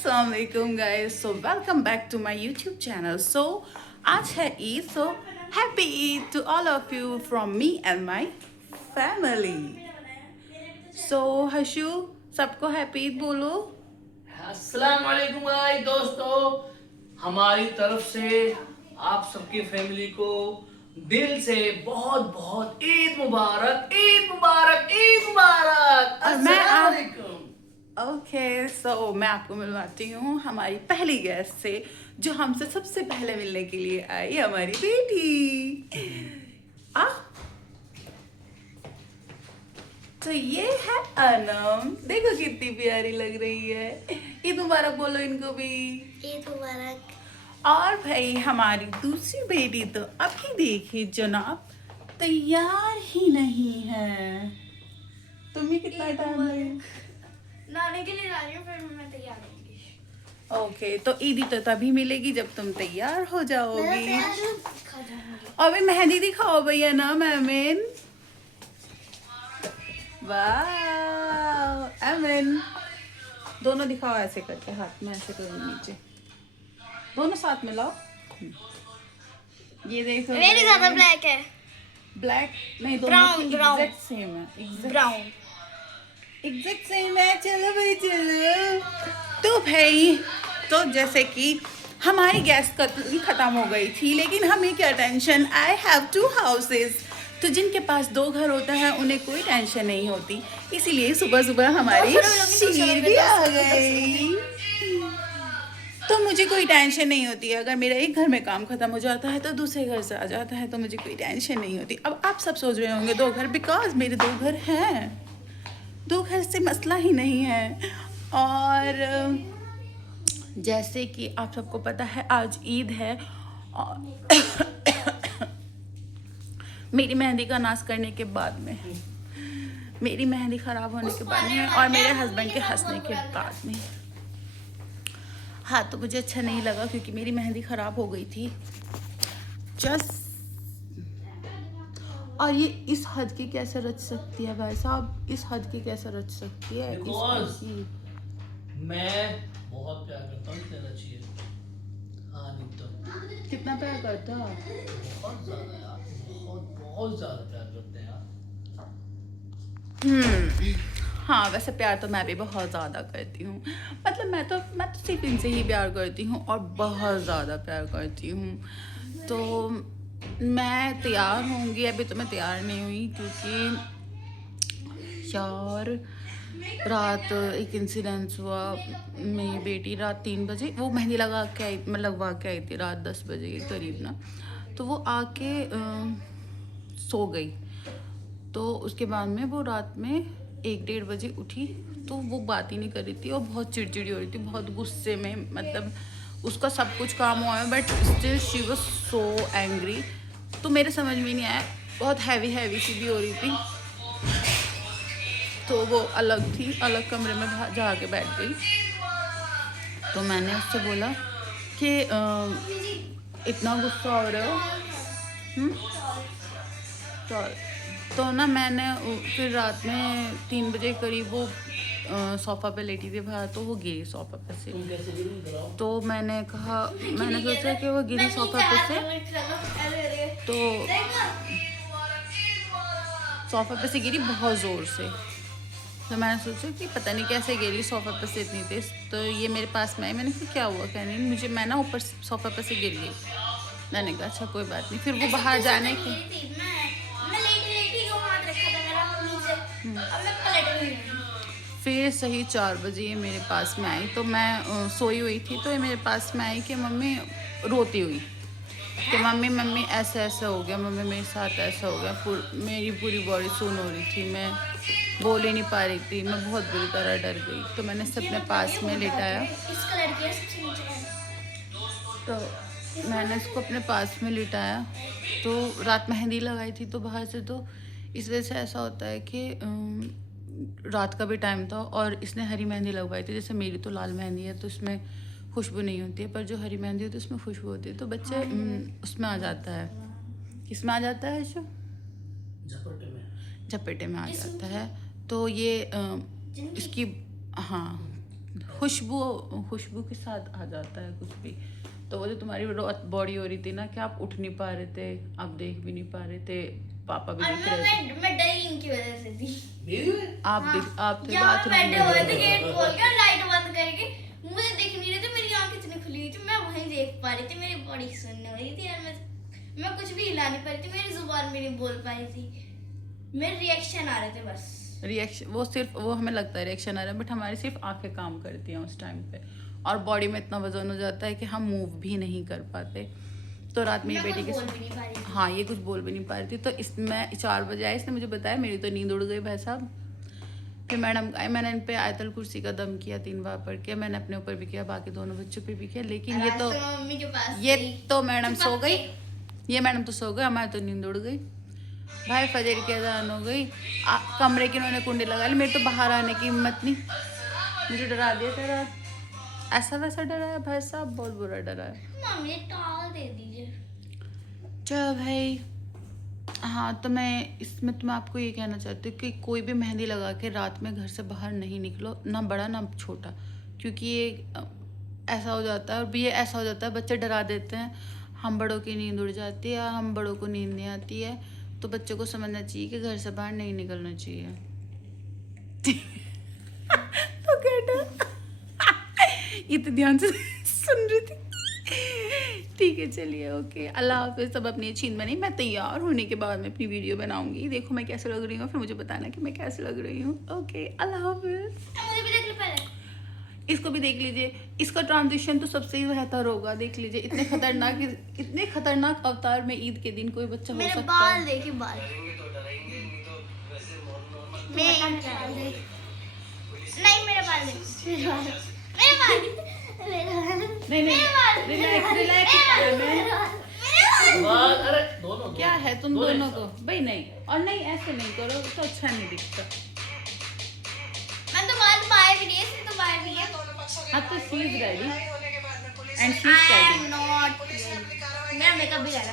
Assalamualaikum guys, so welcome back to my YouTube channel. So आज है Eid, so happy Eid to all of you from me and my family. So Harshu, सबको happy Eid बोलो। अस्सलाम वालेकुम भाई दोस्तों, हमारी तरफ से आप सबकी फैमिली को दिल से बहुत बहुत ईद मुबारक, ईद मुबारक, ईद मुबारक। और मैं अस्सलाम वालेकुम। ओके, सो मैं आपको मिलवाती हूँ हमारी पहली गेस्ट से, जो हमसे सबसे पहले मिलने के लिए आई, हमारी बेटी। तो ये है अनम, देखो कितनी प्यारी लग रही है। ईद मुबारक बोलो इनको भी। ईद मुबारक। और भाई हमारी दूसरी बेटी तो अभी देखिए जनाब तैयार ही नहीं है। तुम्हें कितना टाइम लगेगा? नानी के लिए जा रही हूँ, फिर मैं तैयार होंगी। ओके, तो ईदी तो तभी मिलेगी जब तुम तैयार हो जाओगी। खा जाऊंगी। अभी मेहंदी दिखाओ भैया ना मैमिन। वाह एमिन, दोनों दिखाओ ऐसे करके, हाथ में ऐसे करो नीचे, दोनों साथ में लाओ। ये देखो मेरी ज्यादा ब्लैक है। ब्लैक नहीं, Brown, दोनों brown. एग्जैक्ट सेम है, ब्राउन। एग्जैक्ट सेम है। चलो भाई चलो। तो भाई तो जैसे कि हमारी गैस खत्म हो गई थी, लेकिन हमें क्या टेंशन, आई हैव 2 हाउसेस। तो जिनके पास 2 घर होता है उन्हें कोई टेंशन नहीं होती, इसीलिए सुबह सुबह हमारी शीर भी आ गई। तो मुझे कोई टेंशन नहीं होती है, अगर मेरा एक घर में काम खत्म हो जाता है तो दूसरे घर से आ जाता है, तो मुझे कोई टेंशन नहीं होती। अब आप सब सोच रहे होंगे 2 घर, बिकॉज मेरे 2 घर हैं, 2 घर से मसला ही नहीं है। और जैसे कि आप सबको पता है आज ईद है, और मेरी मेहंदी का नाश करने के बाद में, मेरी मेहंदी ख़राब होने के बाद में, और मेरे हस्बैंड के हंसने के बाद में, हाँ तो मुझे अच्छा नहीं लगा क्योंकि मेरी मेहंदी ख़राब हो गई थी जस्ट। और ये इस हद की कैसे रच सकती है भाई साहब, इस हद की कैसे रच सकती है इस हद की? मैं बहुत प्यार करता हूँ, इतने अच्छी है। हाँ नहीं तो कितना प्यार करता है? बहुत ज्यादा यार, बहुत बहुत ज्यादा प्यार करते हैं यार। हाँ वैसे प्यार तो मैं भी बहुत ज़्यादा करती हूँ, मतलब मैं तो सिर्फ इनसे ही प्यार करती हूँ और बहुत ज़्यादा प्यार करती हूँ। तो मैं तैयार होंगी, अभी तो मैं तैयार नहीं हुई क्योंकि यार रात एक इंसिडेंस हुआ। मेरी बेटी रात 3 बजे वो मेहंदी लगा के आई, मतलब लगवा के आई थी रात 10 बजे के करीब ना, तो वो आके सो गई। तो उसके बाद में वो रात में 1-1:30 बजे उठी, तो वो बात ही नहीं कर रही थी और बहुत चिड़चिड़ी हो रही थी, बहुत गुस्से में, मतलब उसका सब कुछ काम हुआ है but still she was so angry. तो मेरे समझ में नहीं आया, बहुत हैवी सी भी हो रही थी, तो वो अलग थी, अलग कमरे में जा के बैठ गई। तो मैंने उससे बोला कि इतना गुस्सा हो रहे हो। तो ना मैंने फिर रात में 3 बजे करीब वो सोफ़ा पे लेटी थी बाहर, तो वो गिरी सोफ़ा पे से। तो मैंने कहा, मैंने सोचा कि वो गिरी सोफ़ा पे से, तो सोफ़ा पे से गिरी बहुत ज़ोर से। तो मैंने सोचा कि पता नहीं कैसे गिरी सोफ़ा पे से इतनी तेज़। तो ये मेरे पास में आई, मैंने कहा क्या हुआ, कहने मुझे, मैं ना ऊपर सोफ़ा पे से गिर गई। मैंने कहा अच्छा कोई बात नहीं। फिर वो बाहर जाने के फिर सही 4 बजे ये मेरे पास में आई, तो मैं सोई हुई थी, तो ये मेरे पास में आई कि मम्मी, रोती हुई कि मम्मी ऐसा हो गया, मम्मी मेरे साथ ऐसा हो गया। मेरी पूरी बॉडी सुन हो रही थी, मैं बोल ही नहीं पा रही थी, मैं बहुत बुरी तरह डर गई। तो मैंने इसे अपने पास में लिटाया, तो मैंने इसको अपने पास में लिटाया। तो रात मेहंदी लगाई थी तो बाहर से, तो इस वजह से ऐसा होता है कि रात का भी टाइम था और इसने हरी मेहंदी लगवाई थी। जैसे मेरी तो लाल मेहंदी है तो इसमें खुशबू नहीं होती है, पर जो हरी मेहंदी होती है उसमें खुशबू होती है, तो बच्चे उसमें आ जाता है। किसमें आ जाता है शो? झपेटे में आ जाता है। तो ये इसकी, हाँ खुशबू के साथ आ जाता है कुछ भी। तो वो जो तुम्हारी बॉडी हो रही थी ना कि आप उठ नहीं पा रहे थे, आप देख भी नहीं पा रहे थे, पापा भी और दिख रहे थे, मैं डरी इनकी वजह से थी। आप थे यहाँ बाथरूम बैठे हुए थे में। गेट खोल के और लाइट बंद करके, मुझे दिख नहीं रहे थे, मेरी आंखें इतनी खुली हुई थी, मैं वहीं देख पा रही थी, मेरी बॉडी सुन रही थी और मैं कुछ भी हिला नहीं पा रही थी, मेरी जुबान भी नहीं बोल पा रही थी, मेरे रिएक्शन आ रहे थे बस। रिएक्शन वो हमें लगता है रिएक्शन आ रहा है, बट हमारी सिर्फ आंखें काम करती हैं उस टाइम पे, और बॉडी में इतना वजन हो जाता है कि हम मूव भी नहीं कर पाते। तो रात में ये मैं बेटी के कुछ बोल भी नहीं पा रही थी। हाँ, ये कुछ बोल भी नहीं पा रही थी। तो इसमें 4 बजे आए, इसने मुझे बताया, मेरी तो नींद उड़ गई भाई साहब। फिर मैडम आई, मैंने इन पे आयतल कुर्सी का दम किया 3 बार पढ़ के, मैंने अपने ऊपर भी किया, बाकी दोनों बच्चों पे भी किया, लेकिन ये आज तो मैं मम्मी के पास ये गई। तो मैडम सो चिपक गई, के। ये मैडम तो सो गई, हमारी तो नींद उड़ गई भाई। फजर की अजान हो गई, कमरे की उन्होंने कुंडी लगा ली, मेरे तो बाहर आने की हिम्मत नहीं, मुझे डरा दिया तेरा, ऐसा वैसा डराया भाई साहब, बहुत बुरा डराया। मम्मी टॉवल दे दीजिए। चलो भाई, हाँ तो मैं इसमें तो मैं आपको ये कहना चाहती हूँ कि कोई भी मेहंदी लगा के रात में घर से बाहर नहीं निकलो, ना बड़ा ना छोटा, क्योंकि ये ऐसा हो जाता है, और भी ये ऐसा हो जाता है, बच्चे डरा देते हैं, हम बड़ों की नींद उड़ जाती है, हम बड़ों को नींद नहीं आती है, तो बच्चों को समझना चाहिए कि घर से बाहर नहीं निकलना चाहिए। तो कहता इतने ध्यान से सुन रही थी। ठीक है चलिए, ओके, अल्लाह हाफिज़। सब अपनी छीन बनी, मैं तैयार होने के बाद में अपनी वीडियो बनाऊंगी, देखो मैं कैसे लग रही हूँ, फिर मुझे बताना कि मैं कैसे लग रही हूँ। ओके, अल्लाह हाफिज़। मुझे भी देख लो पहले। इसको भी देख लीजिए, इसका ट्रांजिशन तो सबसे ही बेहतर होगा, देख लीजिए, इतने खतरनाक अवतार में ईद के दिन कोई बच्चा हो मेरे सकता बाल है। देखिए, बाल नहीं, मेरे बाल देख, मेरे बाल नहीं रिलैक्स अरे दोनों क्या है तुम दोनों को भाई, नहीं और नहीं, ऐसे नहीं करो तो अच्छा नहीं दिखता। मैं तो बाल पाए भी नहीं, इसने तो पाए भी है। हाँ तो she is ready and she is I am ready. not ready। मेरा मेकअप भी रहना।